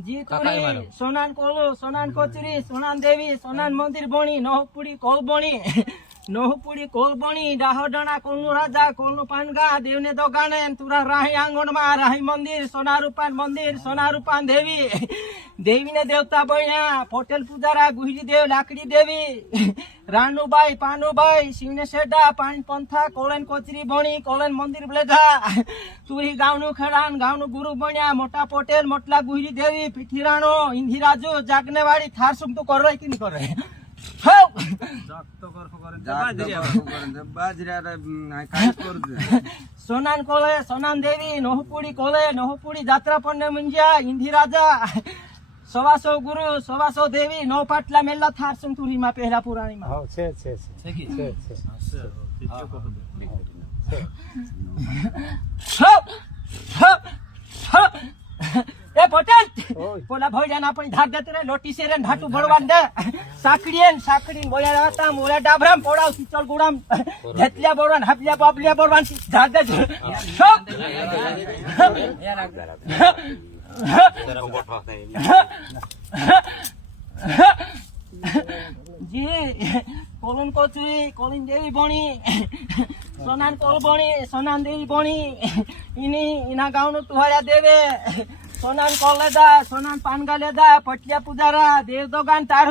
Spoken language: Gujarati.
જી તુરી સોનાન કોલો સોનાન કોચરી સોનાન દેવી સોનાન મંદિર બણી નહોપુડી કોલ બણી નહોપુડી કોલ બણી ડાહોડણા કોલનું રાજા કોલનું પાનગા દેવને તો ગાને તુરા રાહી આંગણમાં રાહી મંદિર સોના રૂપાન દેવી દેવીને દેવતા બન્યા પોટેલ પૂજારા ગુહરી દેવ લાકડી દેવી રાનુબાઈ પાનુબાઈ શિવને શેડા પાણી પંથા કોલન કોચરી બણી કોલન મંદિર બ્લેધા તુરી ગાવનું ખેડાન ગાવનું ગુરુ બન્યા મોટા પોટેલ મોટલા ગુહરી દેવી પીઠીરાણો ઇન્દિરાજુ જાગનેવાડી થારસુમ તો કરો કે નહીં કરે સોનાન કોલે સોનાન દેવી નહોપુડી કોલે નહોપુડી જાત્રા પન્ને મંજ્યા ઇન્દિરાજા સવાસો ગુરુ સવાસો દેવી નવ પાટલા મેલા થારસુમ તુરીમાં પહેલા પુરાણીમાં એ પટેલ પોલા ભોળિયા ના પણ ધાર દેતે રે લોટી સેરે ઢાટું ભરવાન દે સાકડી બોયા હતા મોલા ડાબરામ પોડાવ સિચલ ગુડામ ધેતલિયા બોરવાન હપલિયા બાપલિયા બોરવાન ધાર દે જી કોલન કોચરી કોલિન દેવી બણી સોનાન કોલ બણી સોનાન દેવી બણી ઇના ગાવનું તુહાડ્યા દેવે સોનાન કોલ લેદા સોનાન પાનગા લેદા પટલિયા પૂજારા દેવ દોગાન તારુ